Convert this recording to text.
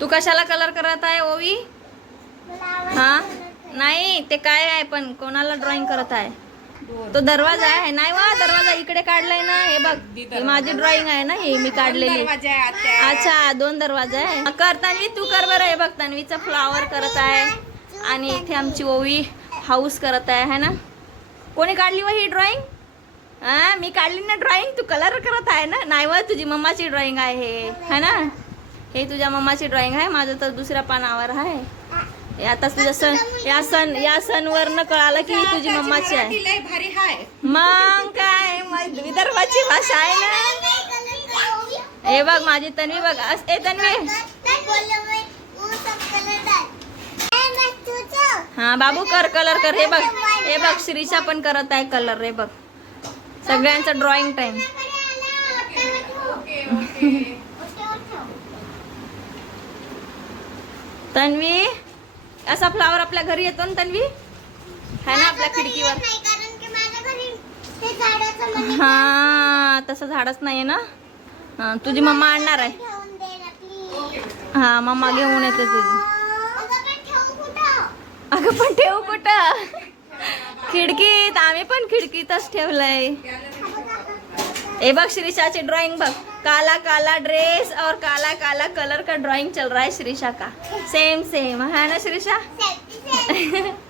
तू कशाला कलर करत आहे ओवी? हा? नाही ते काय आहे पण कोणाला ड्रॉइंग करत आहे? तो दरवाजा आहे नाही वा दरवाजा इकडे काढलाय ना हे बघ ही माझी ड्रॉइंग आहे ना हे मी काढलेली. अच्छा दोन दरवाजा आहे कर तन्वी तू कर बरं हे बघ तन्वीचं फ्लावर करत आहे. आणि इथे आमची ओवी हाऊस करत आहे है ना? कोणी काढली व ही ड्रॉइंग हा मी काढली ना ड्रॉइंग तू कलर करत आहे ना? नाही व तुझी मम्माची ड्रॉइंग आहे. हे ना? हे तुझ्या मम्माची ड्रॉइंग आहे माझं तर दुसऱ्या पानावर आहे. हे आता तुझ्या सण या सण या सणवरनं कळालं की ही तुझी मम्माची आहे. मग काय विदर्भाची भाषा आहे ना? हे बघ माझी तन्वी बघ. ए तन्वी. हा बाबू कर कलर कर. हे बघ. हे बघ श्रीषा पण करत आहे कलर हे बघ. सगळ्यांचं ड्रॉइंग टाइम तन्वी असा फ्लावर आपल्या घरी येतो ना तन्वी? है ना आपल्या खिडकीवर? हा तसं झाडच नाही ना? तुझी मम्मा आणणार आहे. हा मम्मा घेऊन येते तुझी. अगं पण ठेवू कुठं? खिडकीत आम्ही पण खिडकीतच ठेवलंय. ए बघ श्रीषाची ड्राइंग बघ. काला काला ड्रेस और काला काला कलर का ड्राइंग चल रहा है श्रीषा का? सेम सेम है ना श्रीषा?